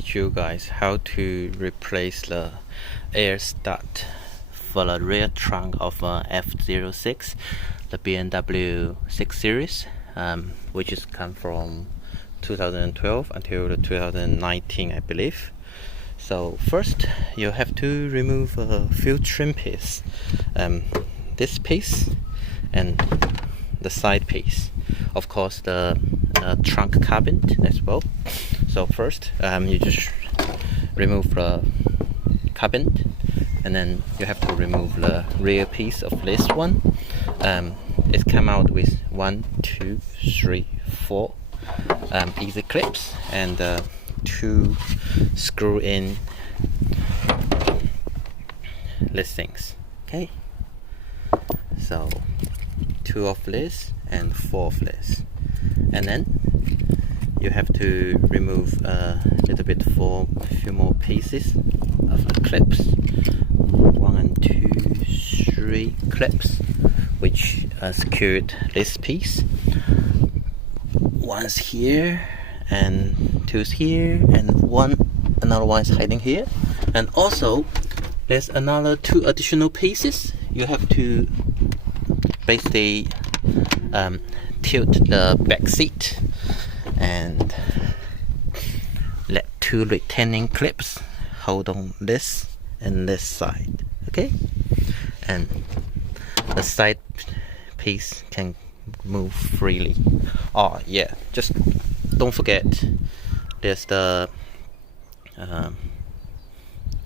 teach you guys how to replace the air strut for the rear trunk of F06, the BMW 6 series, which is come from 2012 until the 2019, I believe. So first you have to remove a few trim pieces, this piece and the side piece, of course the trunk cabinet as well. So first you just remove the cabinet, and then you have to remove the rear piece of this one. It came out with 1, 2, 3, 4 easy clips and 2 screw in these things. Okay, so 2 of this and 4 of this, and then you have to remove a little bit for a few more pieces of the clips. 1 and 2, 3 clips, which secured this piece. One's here and 2's here, and another one is hiding here. And also there's another 2 additional pieces. You have to basically tilt the back seat and let 2 retaining clips hold on this and this side. Okay, and the side piece can move freely. Oh yeah, just don't forget there's the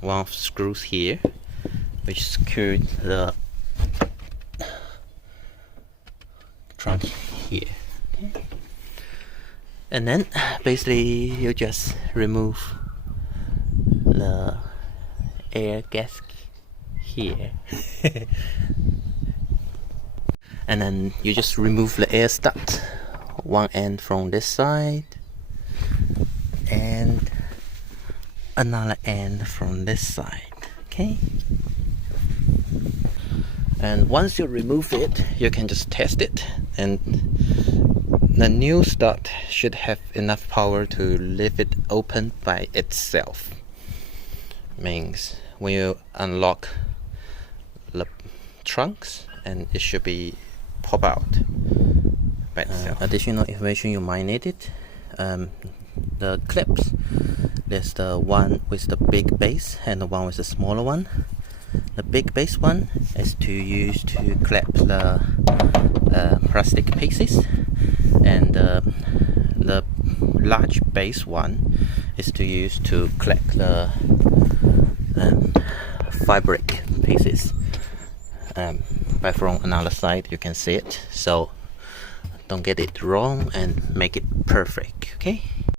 one of the screws here which secured the trunk here. Okay. And then basically you just remove the air gasket here and then you just remove the air strut, one end from this side and another end from this side. Okay, and once you remove it, you can just test it, and the new strut should have enough power to leave it open by itself. Means when you unlock the trunks, and it should be pop out by itself. Additional information you might need it. The clips, there's the one with the big base and the one with the smaller one. The big base one is to use to clip the plastic pieces, and the large base one is to use to clip the fabric pieces. But from another side you can see it, so don't get it wrong and make it perfect. Okay.